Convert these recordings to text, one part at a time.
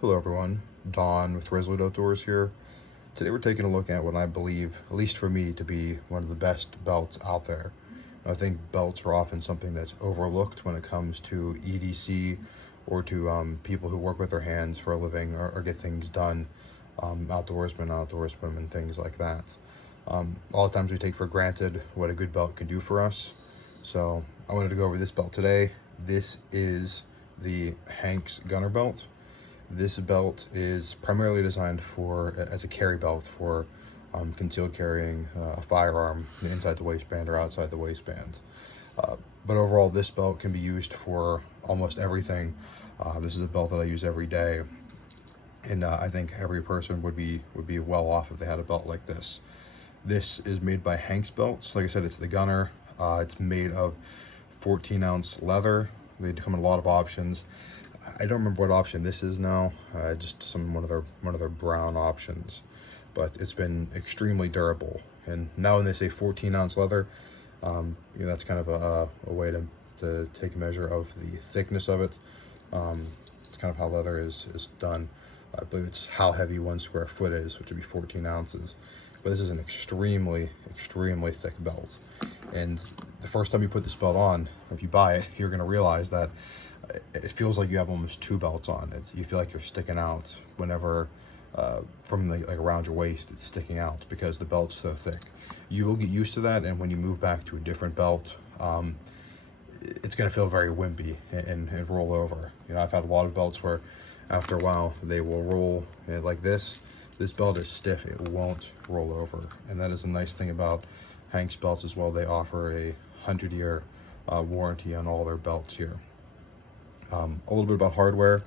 Hello everyone, Don with Resolute Outdoors here. Today we're taking a look at what I believe, at least for me, to be one of the best belts out there. I think belts are often something that's overlooked when it comes to EDC or to people who work with their hands for a living or get things done, outdoorsmen, women, things like that. A lot of times we take for granted what a good belt can do for us. So I wanted to go over this belt today. This is the Hanks Gunner Belt. This belt is primarily designed as a carry belt for concealed carrying a firearm inside the waistband or outside the waistband. But overall, this belt can be used for almost everything. This is a belt that I use every day, and I think every person would be well off if they had a belt like this. This is made by Hanks Belts. Like I said, it's the Gunner. It's made of 14-ounce leather. They come in a lot of options. I don't remember what option this is now. Just one of their brown options, but it's been extremely durable. And now when they say 14-ounce leather, that's kind of a way to take a measure of the thickness of it. It's kind of how leather is done. I believe it's how heavy 1 square foot is, which would be 14 ounces. But this is an extremely thick belt. And the first time you put this belt on, if you buy it, you're going to realize that it feels like you have almost 2 belts on. You feel like you're sticking out whenever from like around your waist, it's sticking out because the belt's so thick. You will get used to that, and when you move back to a different belt, it's going to feel very wimpy and roll over. I've had a lot of belts where after a while they will roll like this. This belt is stiff, it won't roll over, and that is a nice thing about Hanks belts as well. They offer a 100-year warranty on all their belts here. A little bit about hardware.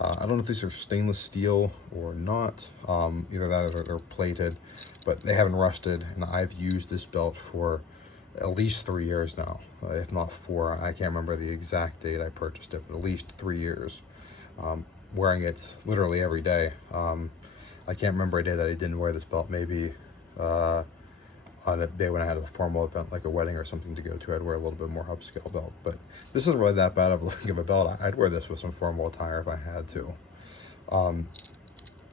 I don't know if these are stainless steel or not. Either that or they're plated, but they haven't rusted, and I've used this belt for at least 3 years now, if not 4. I can't remember the exact date I purchased it, but at least 3 years. Wearing it literally every day. I can't remember a day that I didn't wear this belt. Maybe on a day when I had a formal event like a wedding or something to go to, I'd wear a little bit more upscale belt. But this isn't really that bad of a looking of a belt. I'd wear this with some formal attire if I had to.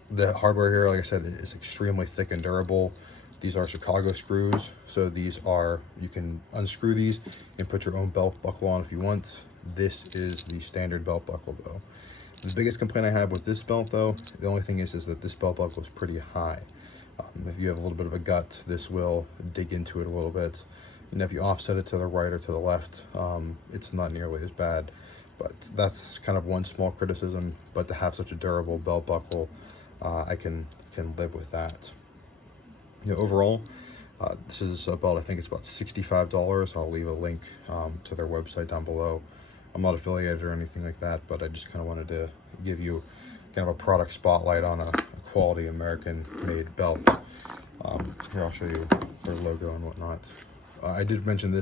The hardware here, like I said, is extremely thick and durable. These are Chicago screws, so you can unscrew these and put your own belt buckle on if you want. This is the standard belt buckle though. The biggest complaint I have with this belt though, the only thing is that this belt buckle is pretty high. If you have a little bit of a gut, this will dig into it a little bit. And if you offset it to the right or to the left, it's not nearly as bad. But that's kind of one small criticism. But to have such a durable belt buckle, I can live with that. Overall, this is a belt. I think it's about $65. I'll leave a link to their website down below. I'm not affiliated or anything like that, but I just kind of wanted to give you kind of a product spotlight on a quality American-made belt. Here, I'll show you their logo and whatnot. I did mention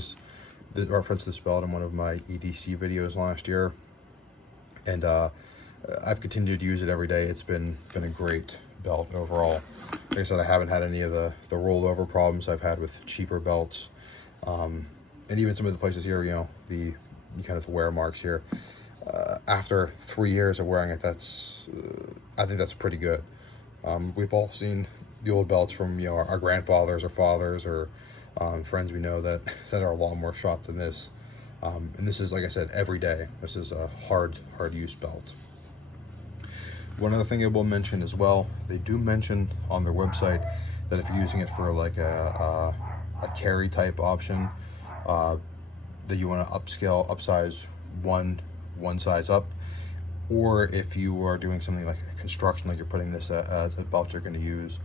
reference this belt in one of my EDC videos last year, and I've continued to use it every day. It's been a great belt overall. Like I said, I haven't had any of the rollover problems I've had with cheaper belts, and even some of the places here, the kind of wear marks here. After 3 years of wearing it, I think that's pretty good. We've all seen the old belts from our grandfathers or fathers or friends we know that are a lot more shot than this. And this is, like I said, every day. This is a hard use belt. One other thing I will mention as well, they do mention on their website that if you're using it for like a carry type option, that you want to upsize one size up, or if you are doing something like construction, like you're putting this as a belt you're going to use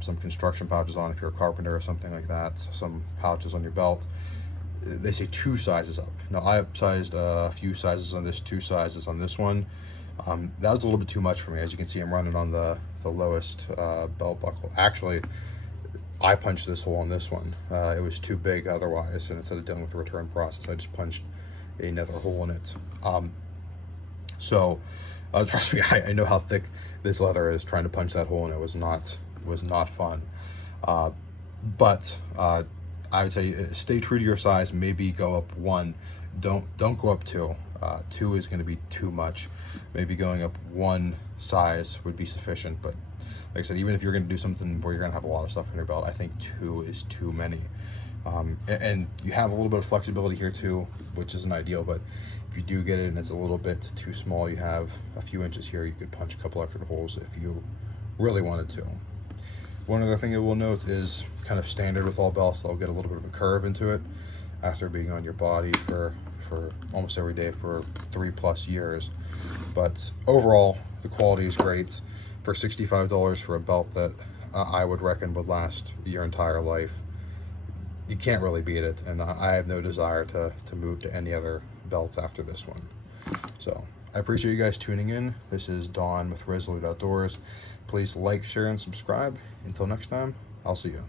some construction pouches on if you're a carpenter or something like that, some pouches on your belt, they say 2 sizes up. Now I upsized a few sizes on this, 2 sizes on this one. That was a little bit too much for me. As you can see, I'm running on the lowest belt buckle. Actually, I punched this hole on this one. It was too big otherwise, and instead of dealing with the return process, I just punched another hole in it. Trust me, I know how thick this leather is. Trying to punch that hole in it was not fun. But I would say stay true to your size. Maybe go up 1. Don't go up 2. 2 is going to be too much. Maybe going up 1 size would be sufficient, but like I said, even if you're going to do something where you're going to have a lot of stuff in your belt, I think 2 is too many. And you have a little bit of flexibility here too, which isn't ideal, but if you do get it and it's a little bit too small, you have a few inches here. You could punch a couple extra holes if you really wanted to. One other thing I will note is kind of standard with all belts, they'll get a little bit of a curve into it after being on your body for almost every day for 3+ years. But overall, the quality is great. For $65 for a belt that I would reckon would last your entire life, you can't really beat it, and I have no desire to move to any other belts after this one. So I appreciate you guys tuning in. This is Don with Resolute Outdoors. Please like, share, and subscribe. Until next time, I'll see you.